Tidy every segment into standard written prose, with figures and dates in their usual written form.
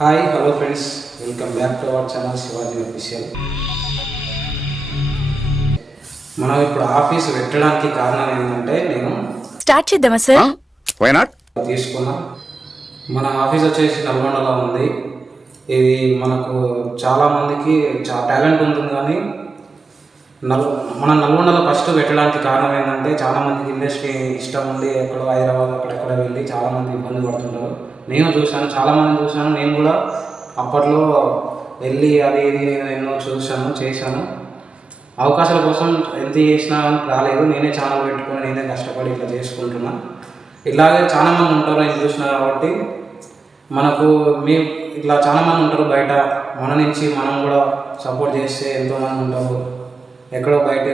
Hi hello friends, welcome back to our channel Shivaji official. మనం ఇప్పుడు office పెట్టడానికి కారణం ఏంటంటే నేను స్టార్ట్ చేద్దామా సార్? వై నాట్ తీసుకున్నా. మన ఆఫీస్ వచ్చేసి నల్గొండలో ఉంది. ఇది మనకు చాలామందికి టాలెంట్ ఉంటుంది, కానీ మన నల్గొండలో ఫస్ట్ పెట్టడానికి కారణం ఏంటంటే చాలామందికి ఇండస్ట్రీ ఇష్టం ఉంది. ఎక్కడో హైదరాబాద్ అక్కడెక్కడ వెళ్ళి చాలామంది ఇబ్బంది పడుతుంటారు. నేను చూశాను, చాలామంది చూశాను. నేను కూడా అప్పట్లో వెళ్ళి అది ఇది నేను ఎన్నో చూశాను, చేశాను. అవకాశాల కోసం ఎంత చేసినా రాలేదు. నేనే ఛానల్ పెట్టుకొని నేనే కష్టపడి ఇట్లా చేసుకుంటున్నా. ఇలాగే చాలామంది ఉంటారు, నేను చూసిన కాబట్టి మనకు ఇట్లా చాలామంది ఉంటారు బయట. మన నుంచి మనం కూడా సపోర్ట్ చేస్తే ఎంతోమంది ఉంటారు. ఎక్కడో బయట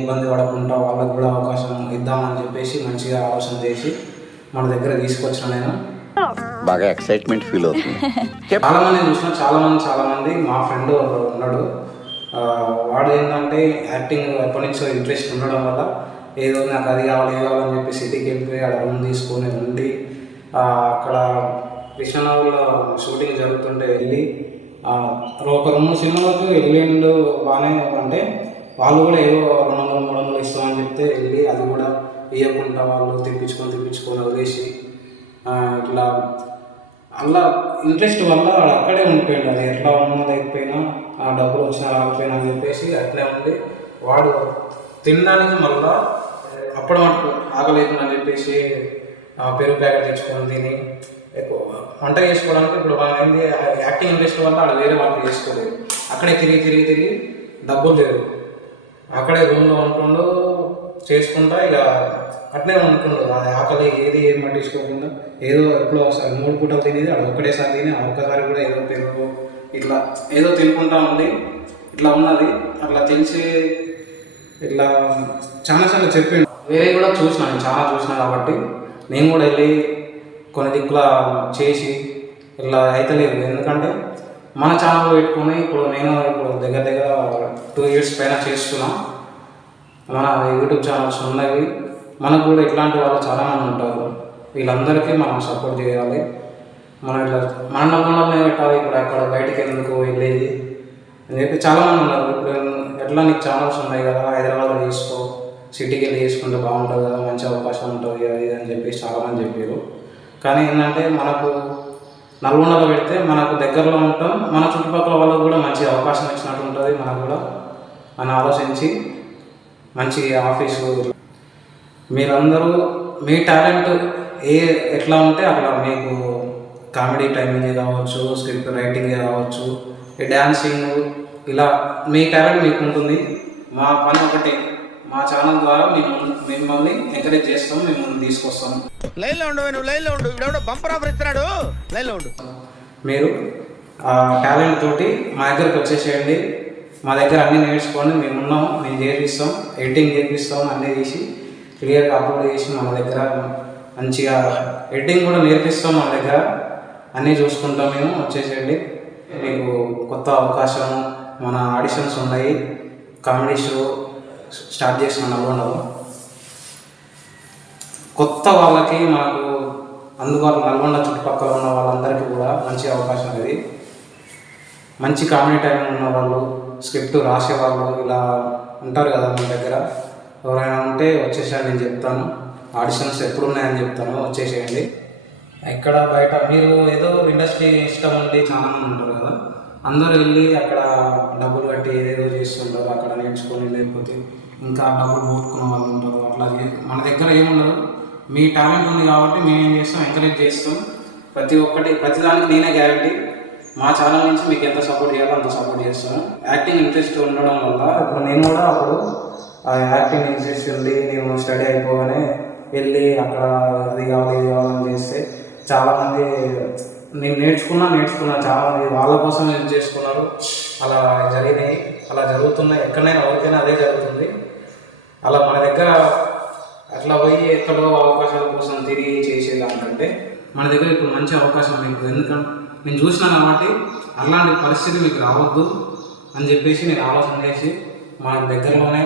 ఇబ్బంది పడకుండా వాళ్ళకు కూడా అవకాశం ఇద్దామని చెప్పేసి మంచిగా ఆలోచన చేసి మన దగ్గర తీసుకొచ్చిన నేను. బాగా ఎక్సైట్మెంట్ ఫీల్ అవుతుంది. చాలామంది చూసిన చాలామంది మా ఫ్రెండ్ ఉన్నాడు. వాడు ఏంటంటే యాక్టింగ్ ఎప్పటి నుంచో ఇంట్రెస్ట్ ఉండడం వల్ల ఏదో నాకు అది కావాలి ఇది కావాలని చెప్పి సిటీకి వెళ్ళిపోయి అక్కడ రూమ్ తీసుకొని ఉండి అక్కడ కృష్ణనగర్లో షూటింగ్ జరుగుతుంటే వెళ్ళి ఒక 2 సినిమాలకు వెళ్ళిండు బాగానే. అంటే వాళ్ళు కూడా ఏదో 200-300 ఇస్తామని చెప్తే వెళ్ళి అది కూడా ఇవ్వకుండా వాళ్ళు తెప్పించుకొని వదిలేసి ఇట్లా అలా ఇంట్రెస్ట్ వల్ల అక్కడే ఉండిపోయాడు. అది ఎట్లా ఉన్నా లేకపోయినా ఆ డబ్బులు వచ్చినా రాకపోయినా అని చెప్పేసి అట్లే ఉండి వాడు తినడానికి మళ్ళా అప్పుడు మటుకు ఆకలేదని చెప్పేసి పెరుగు ప్యాకెట్ తెచ్చుకొని తిని ఎక్కువ వంట చేసుకోవడానికి ఇప్పుడు ఏంది యాక్టింగ్ ఇంట్రెస్ట్ వల్ల ఆడ వేరే వంట చేసుకోలేదు. అక్కడే తిరిగి డబ్బులు లేదు. అక్కడే రూమ్లో ఉంటుండు చేసుకుంటా ఇక అట్లే ఉంటుండు. అది ఆకలి ఏం పట్టించుకోకుండా ఏదో ఎప్పుడో ఒకసారి 3 పూటలు తినేది అది ఒక్కటేసారి తిని ఒక్కసారి కూడా ఏదో పెరుగు ఇట్లా ఏదో తినుకుంటా ఉండి ఇట్లా ఉన్నది. అట్లా తెలిసి ఇట్లా చాలాసార్లు చెప్పిండు. వేరే కూడా చాలా చూసినా కాబట్టి నేను కూడా వెళ్ళి కొన్ని దిక్కుల చేసి ఇట్లా అయితలేదు. ఎందుకంటే మన ఛానల్ పెట్టుకుని నేను దగ్గర 2 ఇయర్స్ పైన చేస్తున్నాం. మన యూట్యూబ్ ఛానల్స్ ఉన్నవి. మనకు కూడా ఇట్లాంటి వాళ్ళు చాలామంది ఉంటారు. వీళ్ళందరికీ మనం సపోర్ట్ చేయాలి. మనం ఇట్లా మన నమ్మకంలోనే పెట్టాలి. ఇప్పుడు అక్కడ బయటికి ఎందుకు వెళ్ళేది అని చెప్పి చాలామంది ఉన్నారు. ఇప్పుడు ఎట్లా నీకు ఛానల్స్ ఉన్నాయి కదా, హైదరాబాద్లో చేసుకో, సిటీకి వెళ్ళి చేసుకుంటే బాగుంటుంది కదా, మంచి అవకాశం ఉంటుంది అది అని చెప్పి చాలామంది చెప్పారు. కానీ ఏంటంటే మనకు నల్గొండలో పెడితే మనకు దగ్గరలో ఉంటాం, మన చుట్టుపక్కల వాళ్ళకు కూడా మంచి అవకాశం ఇచ్చినట్టు ఉంటుంది. మనకు కూడా అని ఆలోచించి మంచి ఆఫీసు మీరందరూ మీ టాలెంట్ ఎట్లా ఉంటే అట్లా మీకు కామెడీ టైమింగ్ కావచ్చు, స్క్రిప్ట్ రైటింగ్ కావచ్చు, డ్యాన్సింగ్ ఇలా మీ టాలెంట్ మీకు ఉంటుంది. మా పని ఒకటి, మా ఛానల్ ద్వారా మిమ్మల్ని ఎంకరేజ్ చేస్తాం, మిమ్మల్ని తీసుకొస్తాం. మీరు టాలెంట్ తోటి మా దగ్గరకు వచ్చేసేయండి. మా దగ్గర అన్నీ నేర్చుకోండి. మేము ఉన్నాం, మేము చేపిస్తాం, ఎడిటింగ్ చేపిస్తాం, అన్నీ చేసి క్లియర్గా అప్లోడ్ చేసి మన దగ్గర మంచిగా ఎడిటింగ్ కూడా నేర్పిస్తాం. మన దగ్గర అన్నీ చూసుకుంటాం. మేము వచ్చేసేయండి. మీకు కొత్త అవకాశం, మన ఆడిషన్స్ ఉన్నాయి. కామెడీ షో స్టార్ట్ చేసిన నల్గొండలో కొత్త వాళ్ళకి మనకు అందుబాటులో నల్గొండ చుట్టుపక్కల ఉన్న వాళ్ళందరికీ కూడా మంచి అవకాశం ఇది. మంచి కామెడీ టైం ఉన్న వాళ్ళు, స్క్రిప్ట్ రాసేవాళ్ళు ఇలా ఉంటారు కదా మన దగ్గర. ఎవరైనా ఉంటే వచ్చేసేయండి, నేను చెప్తాను. ఆడిషన్స్ ఎప్పుడు ఉన్నాయని చెప్తాను, వచ్చేసేయండి. ఇక్కడ బయట మీరు ఏదో ఇండస్ట్రీ ఇష్టం ఉండి చాలామంది ఉంటారు కదా, అందరూ వెళ్ళి అక్కడ డబ్బులు కట్టి ఏదేదో చేస్తుంటారు. అక్కడ నేర్చుకొని లేకపోతే ఇంకా డబ్బులు పోగొట్టుకున్న వాళ్ళు ఉంటారు. అట్లా మన దగ్గర ఏముండదు. మీ టాలెంట్ ఉంది కాబట్టి మేము ఏం చేస్తాం, ఎంకరేజ్ చేస్తాం. ప్రతిదానికి నేనే గ్యారంటీ. మా ఛానల్ నుంచి మీకు ఎంత సపోర్ట్ చేయాలో అంత సపోర్ట్ చేస్తాను. యాక్టింగ్ ఇంట్రెస్ట్ ఉండడం వల్ల ఇప్పుడు నేను కూడా అప్పుడు యాక్టింగ్ ఇంట్రెస్ట్ ఉంది, నేను స్టడీ అయిపోగానే వెళ్ళి అక్కడ అది కావాలి ఇది కావాలని చేస్తే చాలామంది నేను నేర్చుకున్నా చాలామంది వాళ్ళ కోసం యూజ్ చేసుకున్నారు. అలా జరిగినాయి, అలా జరుగుతున్నాయి. ఎక్కడైనా ఎవరికైనా అదే జరుగుతుంది. అలా మన దగ్గర అట్లా పోయి ఎక్కడో అవకాశాల కోసం తిరిగి చేసేదానికంటే మన దగ్గర ఇప్పుడు మంచి అవకాశం మీకు. ఎందుకంటే నేను చూసినా కాబట్టి అలాంటి పరిస్థితి మీకు రావద్దు అని చెప్పేసి నేను ఆలోచన చేసి మన దగ్గరలోనే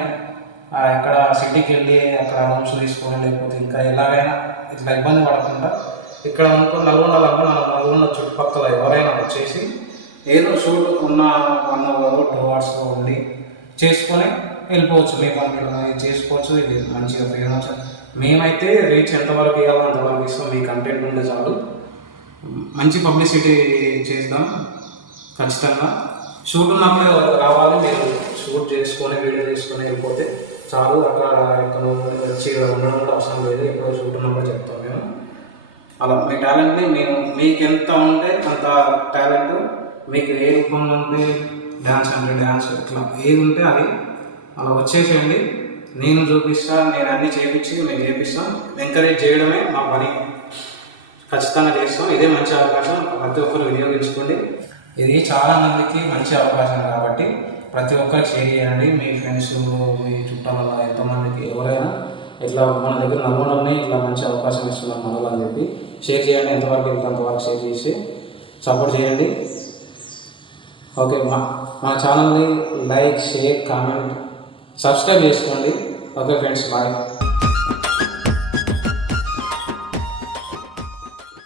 ఎక్కడ సిటీకి వెళ్ళి అక్కడ రూమ్స్ తీసుకొని లేకపోతే ఇంకా ఎలాగైనా ఇట్లా ఇబ్బంది పడకుండా ఇక్కడ నల్గొండలో నల్గొండ చుట్టుపక్కల ఎవరైనా వచ్చేసి ఏదో షూట్ ఉన్న 1 అవర్ 2 అవర్స్ ఉండి చేసుకొని వెళ్ళిపోవచ్చు. మీ పనులు చేసుకోవచ్చు. ఇది మంచిగా ఫేమస్. మేమైతే రీచ్ ఎంతవరకు ఇవ్వాలో అంతవరకు ఇస్తాం. మీ కంటెంట్ ఉంటే చాలు. మంచి పబ్లిసిటీ చేద్దాం ఖచ్చితంగా. షూట్ ఉన్నప్పుడే రావాలి. మీరు షూట్ చేసుకొని వీడియో చేసుకొని వెళ్ళిపోతే చాలు. అక్కడ ఇక్కడ వచ్చి ఉండడం కూడా అవసరం లేదు. ఎప్పుడో షూట్ ఉన్నప్పుడు చెప్తాం మేము. అలా మీ టాలెంట్ని మీకు ఎంత ఉంటే అంత టాలెంట్, మీకు ఏ రూపంలో ఉంటే డ్యాన్స్ అంటే డ్యాన్స్, ఇట్లా ఏది ఉంటే అది అలా వచ్చేసేయండి. నేను చూపిస్తాను, నేను అన్నీ చేయించి మేము చేపిస్తాం. ఎంకరేజ్ చేయడమే మా పని. ఖచ్చితంగా చేస్తాం. ఇదే మంచి అవకాశం, ప్రతి ఒక్కరు వినియోగించుకోండి. ఇది చాలా మందికి మంచి అవకాశం కాబట్టి ప్రతి ఒక్కరికి షేర్ చేయండి. మీ ఫ్రెండ్స్, మీ చుట్టాల ఎంతమందికి ఎవరైనా ఇట్లా మన దగ్గర నల్గొండలోనే ఇట్లా మంచి అవకాశం ఇస్తున్నారు మనలో అని చెప్పి షేర్ చేయండి. ఎంతవరకు వెళ్తే అంతవరకు షేర్ చేసి సపోర్ట్ చేయండి. ఓకే, మా ఛానల్ని లైక్, షేర్, కామెంట్, సబ్స్క్రైబ్ చేసుకోండి. Okay friends, bye.